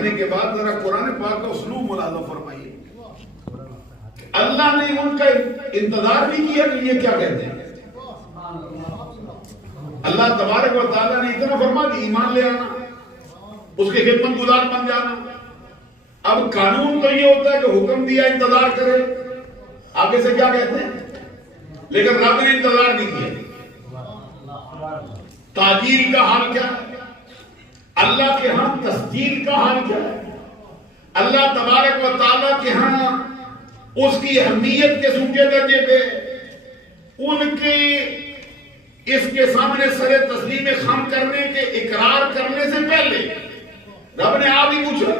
کہنے کے بعد ذرا قرآن پاک کا اسلوب ملاحظہ فرمائیے. اللہ نے ان کا انتظار بھی کیا کہ یہ کیا کہتے ہیں. اللہ تبارک و تعالیٰ نے اتنا فرما دی ایمان لے آنا, اس کے خدمت گزار بن جانا. اب قانون تو یہ ہوتا ہے کہ حکم دیا انتظار کرے, آگے سے کیا کہتے ہیں, لیکن رب نے انتظار نہیں کیا. تاجیل کا حال کیا ہے, اللہ کے ہاں تسجیل کا حال کیا ہے. اللہ تبارک و تعالیٰ کے ہاں اس کی اہمیت کے سوچے درجے پہ ان کے اس کے سامنے سر تسلیم خم کرنے کے اقرار کرنے سے پہلے رب نے آپ ہی پوچھا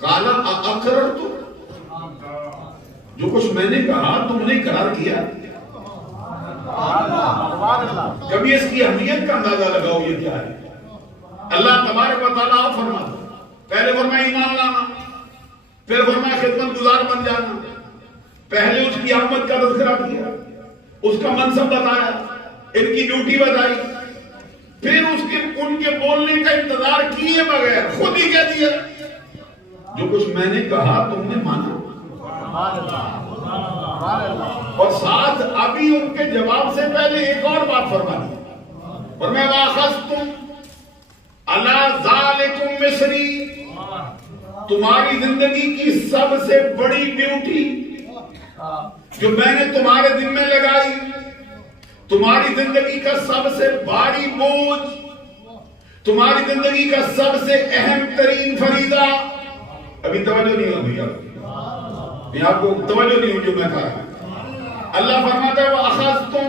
کالا اقررتم, جو کچھ میں نے کہا تم نے اقرار کیا. کبھی اس کی اہمیت کا اندازہ لگاؤ یہ کیا ہے. اللہ تبارک و تعالیٰ آپ فرماتا, پہلے فرمایا ایمان لانا, پھر فرمایا خدمت گزار بن جانا. پہلے اس کی آمد کا تذکرہ کیا, اس کا منصب بتایا, ان کی ڈیوٹی بتائی, پھر ان کے بولنے کا انتظار کیے بغیر خود ہی کہہ دیا جو کچھ میں نے کہا تم نے مانا. اور ساتھ ابھی ان کے جواب سے پہلے ایک اور بات فرما دی, اور میں واخذتم علی ذالکم مصری, تمہاری زندگی کی سب سے بڑی ڈیوٹی جو میں نے تمہارے ذمہ لگائی, تمہاری زندگی کا سب سے بھاری بوجھ, تمہاری زندگی کا سب سے اہم ترین فریضہ. ابھی توجہ نہیں ہوگی, آپ کو توجہ نہیں ہوئی جو میں کہا. اللہ فرماتا ہے وَأَخَذْتُمْ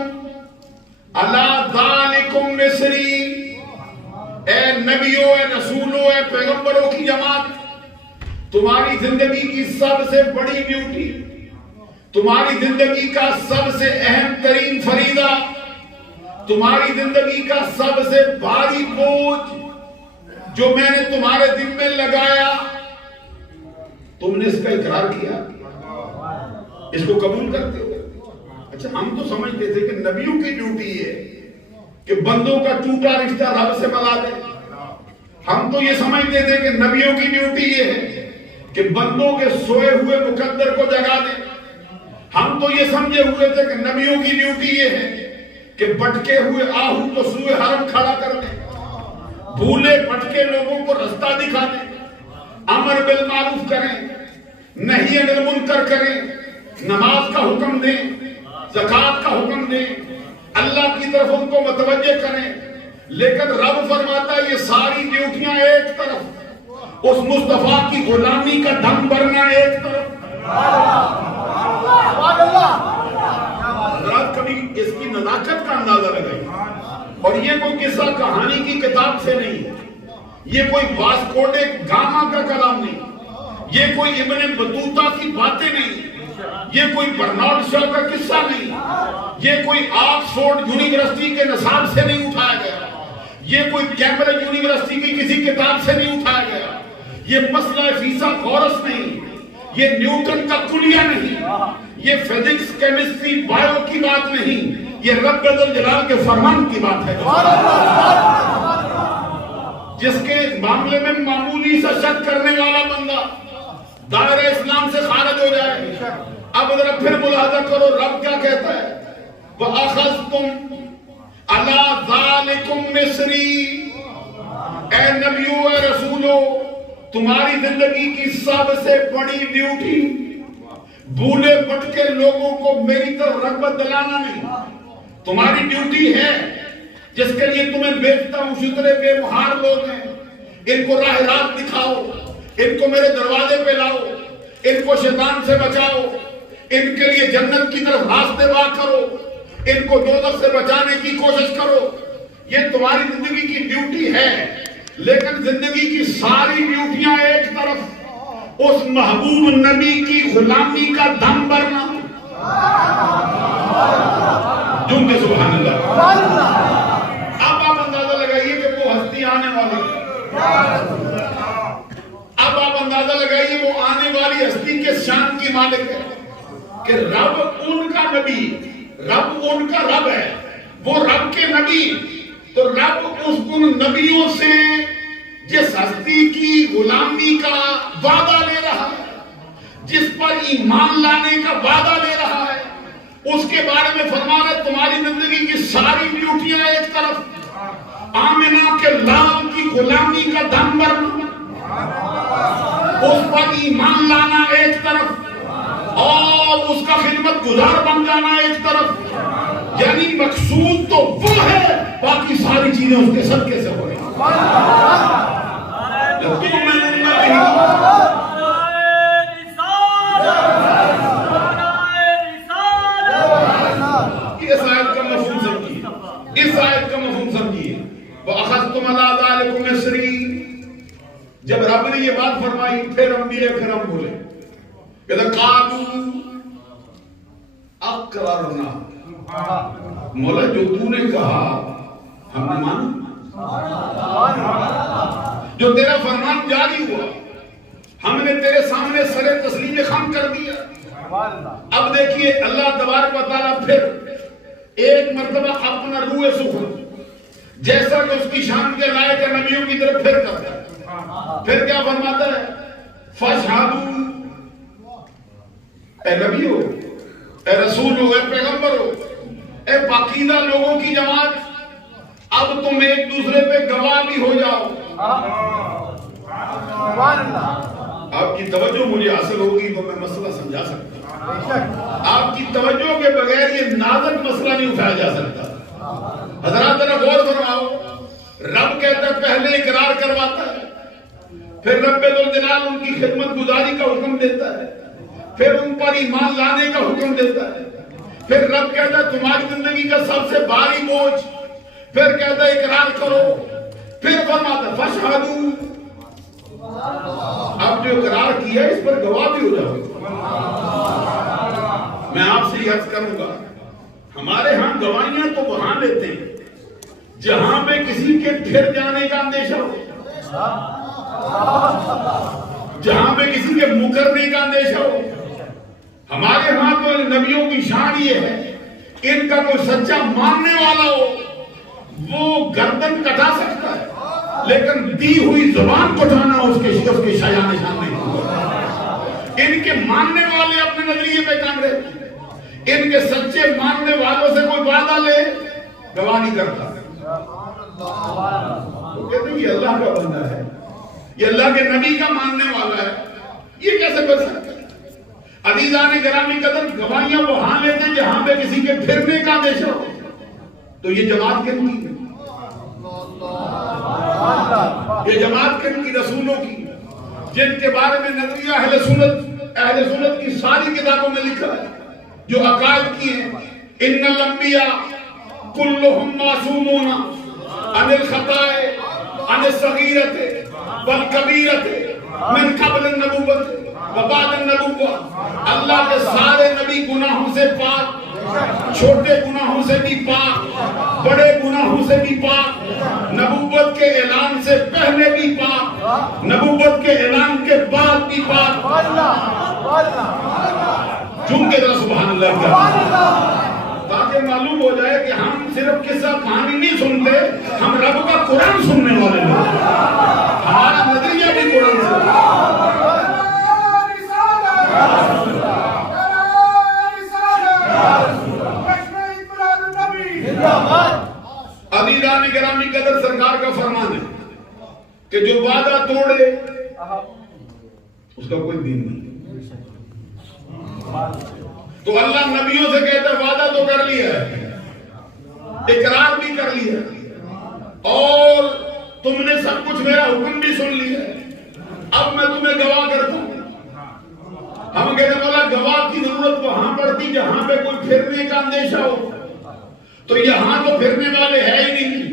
عَلَىٰ ذَلِكُمْ مِصْرِي, اے نبیوں, اے رسولوں, اے پیغمبروں کی جماعت, تمہاری زندگی کی سب سے بڑی ڈیوٹی, تمہاری زندگی کا سب سے اہم ترین فریضہ, تمہاری زندگی کا سب سے بھاری بوجھ جو میں نے تمہارے ذمہ لگایا, تم نے اس کا اقرار کیا, اس کو قبول کرتے ہو. اچھا, ہم تو سمجھتے تھے کہ نبیوں کی ڈیوٹی ہے کہ بندوں کا ٹوٹا رشتہ رب سے ملا دے. ہم تو یہ سمجھتے تھے کہ نبیوں کی ڈیوٹی یہ ہے کہ بندوں کے سوئے ہوئے مقدر کو جگا دے. ہم تو یہ سمجھے ہوئے تھے کہ نبیوں کی ڈیوٹی یہ ہے کہ بھٹکے ہوئے آہو کو سوئے حرم کھڑا کر دیں, بھولے بھٹکے لوگوں کو رستہ دکھا دیں, امر بالمعروف کریں, نہی عن المنکر کریں, نماز کا حکم دیں, زکوٰۃ کا حکم دیں, اللہ کی طرف ان کو متوجہ کریں. لیکن رب فرماتا ہے یہ ساری ڈیوٹیاں ایک طرف, اس مصطفیٰ کی غلامی کا دم بھرنا ایک طرف. کبھی اس کی نزاکت کا اندازہ لگائی. اور یہ کوئی قصہ کہانی کی کتاب سے نہیں, یہ کوئی واسکو ڈے گاما کا کلام نہیں, یہ کوئی ابن بطوطہ کی باتیں نہیں, یہ کوئی برنارڈ شاہ کا قصہ نہیں, یہ کوئی آکسفورڈ یونیورسٹی کے نصاب سے نہیں اٹھایا گیا, یہ کوئی کیمبرج یونیورسٹی کی کسی کتاب سے نہیں اٹھایا گیا, یہ مسئلہ فیثاغورس نہیں, یہ نیوٹن کا کلیہ نہیں, یہ فزکس کیمسٹری بایو کی بات نہیں, یہ رب ذوالجلال کے فرمان کی بات ہے جس کے معاملے میں معمولی سا شک کرنے والا بندہ دائرہ اسلام سے خارج ہو جائے. اب ذرا پھر ملاحظہ کرو رب کیا کہتا ہے, وَأَخَذْتُمْ عَلَىٰ ذَلِكُمْ مِصْرِي, اے نبیوں, اے رسولوں, تمہاری زندگی کی سب سے بڑی ڈیوٹی بھولے بھٹکے لوگوں کو میری طرف رغبت دلانا نہیں. تمہاری ڈیوٹی ہے جس کے لیے تمہیں بیچتا ہوں شترے بے مہار لوگ ہیں, ان کو راہ راست دکھاؤ, ان کو میرے دروازے پہ لاؤ, ان کو شیطان سے بچاؤ, ان کے لیے جنت کی طرف راستے واہ کرو, ان کو دوزخ سے بچانے کی کوشش کرو. یہ تمہاری زندگی کی ڈیوٹی ہے. لیکن زندگی کی ساری ڈیوٹیاں ایک طرف, اس محبوب نبی کی غلامی کا دم بھرنا. جن کے سبحان اللہ. اب آپ اندازہ لگائیے کہ وہ ہستی آنے والی, اب آپ اندازہ لگائیے وہ آنے والی ہستی کے شان کی مالک ہے کہ رب ان کا نبی, رب ان کا رب ہے, وہ رب کے نبی. تو رب ان نبیوں سے جس ہستی کی غلامی کا وعدہ لے رہا ہے، جس پر ایمان لانے کا وعدہ لے رہا ہے، اس کے بارے میں فرمانا ہے تمہاری زندگی کی ساری ڈیوٹیاں ایک طرف، آمنہ کے لال کی غلامی کا دم بھرنا، اس پر ایمان لانا ایک طرف، اور اس کا خدمت گزار بن جانا ایک طرف، یعنی مقصود تو وہ ہے، باقی ساری چیزیں اس کے صدقے سے ہو رہی ہیں۔ اس آیت کا مفہوم سمجھیے، وَأَخَذْتُمْ عَلَىٰ ذَلِكُمْ إِصْرِي، جب رب نے یہ بات فرمائی پھر ہم بولے کہ قَالُوا أَقْرَرْنَا، مولا جو تو نے کہا ہم نے مانا، جو تیرا فرمان جاری ہوا ہم نے تیرے سامنے سر تسلیم خم کر دیا۔ اب دیکھیے اللہ تبارک و تعالیٰ پھر ایک مرتبہ اپنا روح سخن جیسا کہ اس کی شان کے لائق ہے نبیوں کی طرف پھر کرتا ہے، پھر کیا فرماتا ہے؟ فَاشْهَدُوا، اے نبی ہو، اے رسول ہو، اے پیغمبر ہو، اے پاکیزہ لوگوں کی جماعت، اب تم ایک دوسرے پہ گواہ بھی ہو جاؤ۔ آپ کی توجہ مجھے حاصل ہوگی تو میں مسئلہ سمجھا سکتا ہوں، آپ کی توجہ کے بغیر یہ نازک مسئلہ نہیں اٹھایا جا سکتا۔ حضرات ذرا غور فرماؤ، رب کہتا ہے پہلے اقرار کرواتا ہے، پھر رب ذوالجلال ان کی خدمت گزاری کا حکم دیتا ہے، پھر ان پر ایمان لانے کا حکم دیتا ہے، پھر رب کہتا ہے تمہاری زندگی کا سب سے بھاری بوجھ، پھر کہتا ہے اقرار کرو، پھر فرماتا ہے فَاشْهَدُوا، اب جو اقرار کیا اس پر گواہ بھی ہو جاؤ۔ میں آپ سے یہ عرض کروں گا، ہمارے ہاں گواہیاں تو وہاں لیتے ہیں جہاں پہ کسی کے پھر جانے کا اندیشہ ہو، جہاں پہ کسی کے مکرنے کا اندیشہ ہو۔ ہمارے ہاں تو نبیوں کی شان یہ ہے، ان کا کوئی سچا ماننے والا ہو وہ گردن کٹا سکتا ہے، لیکن دی ہوئی زبان کٹانا اس کے شایان نشان نہیں ہوگا۔ ان کے ماننے والے اپنے نظریے پہ کام رہتے ہیں، ان کے سچے ماننے والوں سے کوئی وعدہ لے گواہ نہیں کرتا۔ وہ کہتے ہیں یہ اللہ کا بندہ ہے، یہ اللہ کے نبی کا ماننے والا ہے، یہ کیسے بچ سکتا ہے؟ عزیزان گرامی قدر، گواہیاں وہاں لیتے ہیں جہاں پہ کسی کے پھرنے کا اندیشہ ہو۔ تو یہ جماعت کن کی؟ یہ جماعت کن کی؟ رسولوں کی، جن کے بارے میں نظریہ اہل سنت کی ساری کتابوں میں لکھا ہے، جو عقائد کی ہیں۔ ان الانبیاء کلہم معصومون عن الخطاء عن الصغیرۃ والکبیرۃ من قبل النبوۃ وبعد النبوۃ، اللہ کے سارے نبی گناہوں سے پاک، چھوٹے گناہوں سے بھی پاک، بڑے گناہوں سے بھی پاک، نبوت کے اعلان سے پہلے بھی پاک، نبوت کے اعلان کے بعد بھی پاک۔ چونکہ سبحان اللہ کا، تاکہ معلوم ہو جائے کہ ہم صرف قصہ کہانی نہیں سنتے، ہم رب کا قرآن سننے والے لوگ، ہمارا نظریہ بھی قرآن سے۔ عزیزان گرامی قدر، سرکار کا فرمان ہے کہ جو وعدہ توڑے اس کا کوئی دین نہیں۔ تو اللہ نبیوں سے کہتا ہے وعدہ تو کر لیا ہے، اقرار بھی کر لیا، اور تم نے سب کچھ میرا حکم بھی سن لیا، اب میں تمہیں گواہ کرتا ہوں۔ ہم کہتے ہیں مولا گواہ کی ضرورت وہاں پڑتی جہاں پہ کوئی پھرنے کا اندیشہ ہو، تو یہاں تو پھرنے والے ہے ہی نہیں۔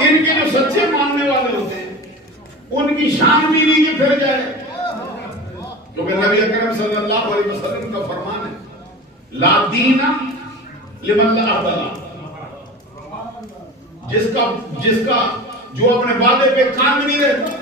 ان کے جو سچے ماننے والے ہوتے ہیں ان کی شان بھی نہیں کہ پھر جائے، کیونکہ نبی اکرم صلی اللہ علیہ وسلم کا فرمان ہے لا دین لمن لا عہد لہ، جس کا جو اپنے وعدے پہ قائم نہیں رہتا